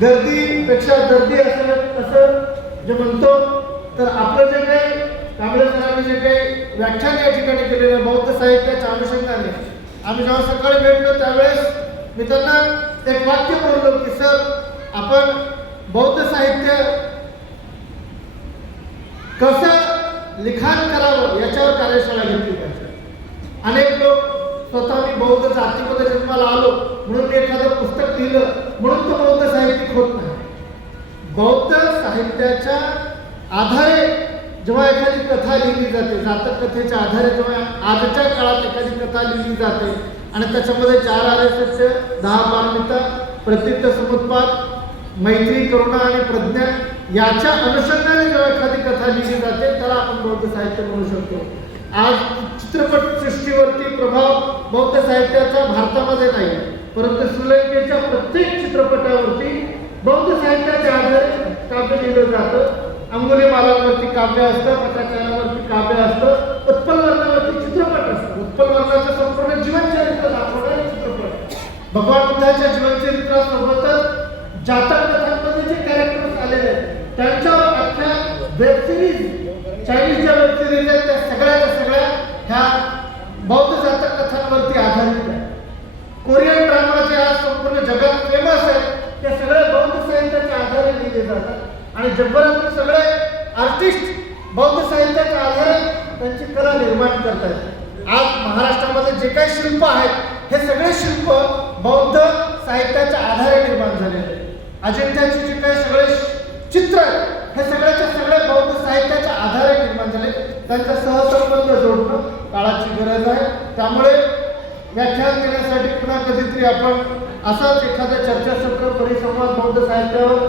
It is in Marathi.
गर्दीपेक्षा दर्दी असं असं जे म्हणतो तर आपलं जे काही कांबळे सरांनी जे काही व्याख्यान या ठिकाणी केलेलं आहे बौद्ध साहित्याच्या अनुषंगाने. आम्ही जेव्हा सकाळी भेटलो त्यावेळेस मी त्यांना एक वाक्य बोललो की सर आपण बौद्ध साहित्य कसं लिखाण करावं याच्यावर कार्यशाळा घेतली पाहिजे. अनेक लोक स्वतः मी बौद्ध जातीमध्ये जन्माला आलो म्हणून मी एखादं पुस्तक लिहिलं म्हणून तो बौद्ध साहित्य बौद्ध साहित्याच्या आधारे जेव्हा एखादी कथा लिहिली जाते जातक कथेच्या आधारे जेव्हा आजच्या काळात एखादी कथा लिहिली जाते आणि त्याच्यामध्ये चार आर्य सत्य दहा पारमिता प्रतीक्त समुत्पाद मैत्री करुणा आणि प्रज्ञा याच्या अनुषंगाने जेव्हा एखादी कथा लिहिली जाते त्याला आपण बौद्ध साहित्य म्हणू शकतो. आज चित्रपट सृष्टीवरती प्रभाव बौद्ध साहित्याचा भारतामध्ये नाही परंतु श्रीलंकेच्या प्रत्येक चित्रपटावरती बौद्ध साहित्य काव्य लिहिलं जातं. अंगुली मालावरती काव्य असतं पटाकारावरती काव्य असतं. उत्पल वर्णावरती चित्रपट असतं. उत्पल वर्णाचं संपूर्ण जीवनचरित्र दाखवणारे चित्रपट. भगवान बुद्धाच्या जीवनचरित्रासोबतच जातक कथांमध्ये जे कॅरेक्टर्स आलेले आहेत त्यांच्यावर आपल्या वेब सिरीज चायनीज ज्या वेब सिरीज आहेत त्या सगळ्याच्या सगळ्या ह्या बौद्ध जातात आणि जगभरातील सगळे आर्टिस्ट बौद्ध साहित्याच्या आधारे त्यांची कला निर्माण करतात आज महाराष्ट्रामध्ये जे काही शिल्प आहेत हे सगळे शिल्प बौद्ध साहित्याच्या आधारे निर्माण झाले आहेत. अजिंठ्याचे जे काही सगळे चित्र आहेत हे सगळ्याच्या सगळे बौद्ध साहित्याच्या आधारे निर्माण झाले. त्यांचा सहसंबंध जोडणं काळाची गरज आहे. त्यामुळे व्याख्यान देण्यासाठी पुन्हा कधीतरी आपण असाच एखादा चर्चासत्र परिसंवाद बौद्ध साहित्यावर